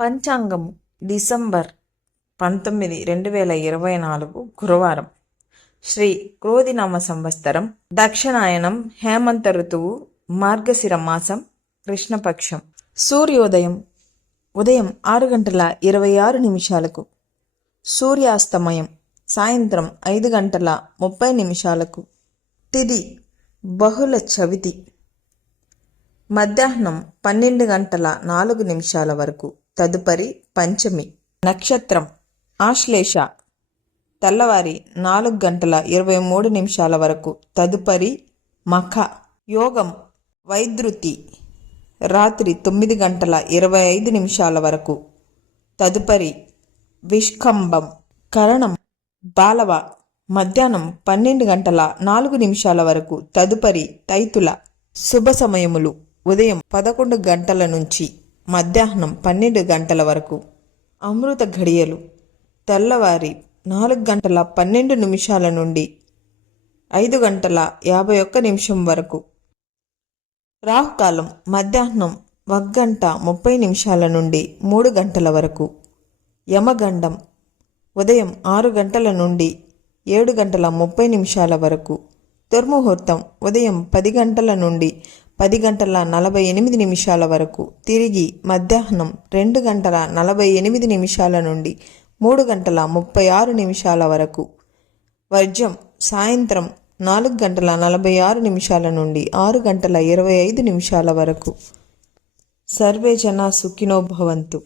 పంచాంగం డిసెంబర్ 19, 2024 గురువారం. శ్రీ క్రోధినామ సంవత్సరం, దక్షిణాయనం, హేమంత ఋతువు, మార్గశిర మాసం, కృష్ణపక్షం. సూర్యోదయం ఉదయం 6:26 సూర్యాస్తమయం సాయంత్రం 5:30 తిథి బహుళ చవితి. మధ్యాహ్నం 12:04 వరకు. తదుపరి పంచమి. నక్షత్రం ఆశ్లేష. తెల్లవారి 4:23 వరకు. తదుపరి మఖ. యోగం వైద్యుతి. రాత్రి 9:25 వరకు. తదుపరి విష్కంభం. కరణం బాలవ. మధ్యాహ్నం 12:04 వరకు. తదుపరి తైతుల. శుభ సమయములు ఉదయం 11 గంటల నుంచి మధ్యాహ్నం 12 వరకు. అమృత ఘడియలు తెల్లవారి 4:12 నుండి 5:51 వరకు. రాహుకాలం మధ్యాహ్నం 1:30 నుండి 3 వరకు. యమగండం ఉదయం 6 గంటల నుండి 7:30 వరకు. దుర్ముహూర్తం ఉదయం 10 గంటల నుండి 10:48 వరకు. తిరిగి మధ్యాహ్నం 2:48 నుండి 3:36 వరకు. వర్జ్యం సాయంత్రం 4:46 నుండి 6:25 వరకు. సర్వే జనా సుఖినో భవంతు.